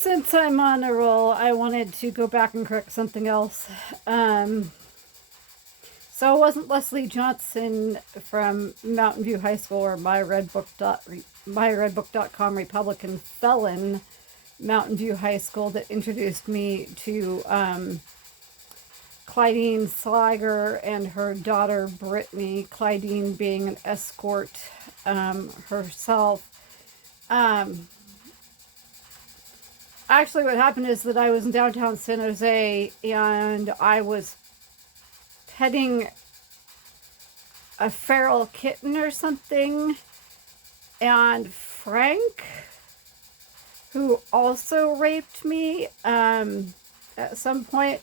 Since I'm on a roll, I wanted to go back and correct something else. So it wasn't Leslie Johnson from Mountain View High School or myredbook.com Republican felon Mountain View High School that introduced me to Clydeen Slager and her daughter Brittany, Clydeen being an escort herself. Actually, what happened is that I was in downtown San Jose and I was petting a feral kitten or something, and Frank, who also raped me at some point,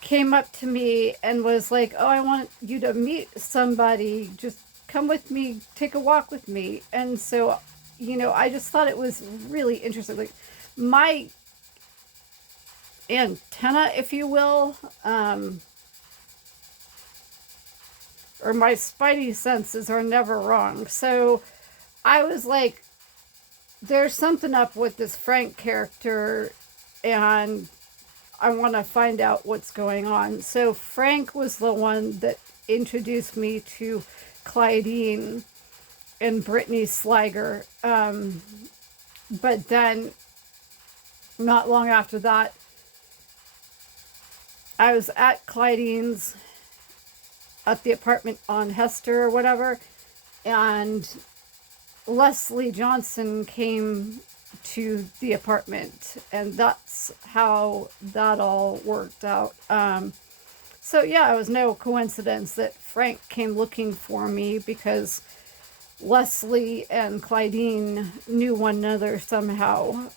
came up to me and was like, oh, I want you to meet somebody, just come with me, take a walk with me. And so, I just thought it was really interesting. Like, my antenna, if you will, or my spidey senses are never wrong. So I was like, there's something up with this Frank character, and I want to find out what's going on. So Frank was the one that introduced me to Clydeen and Brittany Slager. But then, not long after that, I was at Clydeen's, at the apartment on Hester or whatever, and Leslie Johnson came to the apartment, and that's how that all worked out. So yeah, it was no coincidence that Frank came looking for me, because Leslie and Clydeen knew one another somehow.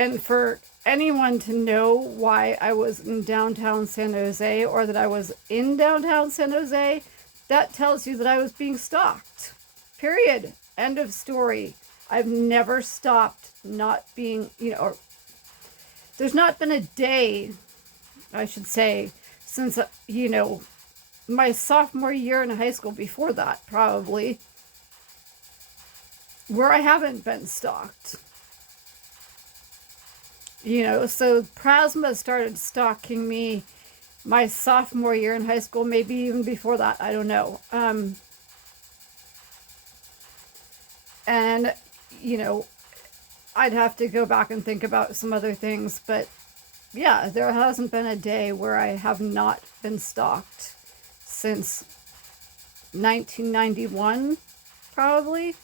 And for anyone to know why I was in downtown San Jose, or that I was in downtown San Jose, that tells you that I was being stalked. Period. End of story. I've never stopped not being, or there's not been a day, I should say, since, my sophomore year in high school, before that probably, where I haven't been stalked. So Prasma started stalking me my sophomore year in high school, maybe even before that, I don't know. And, I'd have to go back and think about some other things, but yeah, there hasn't been a day where I have not been stalked since 1991, probably.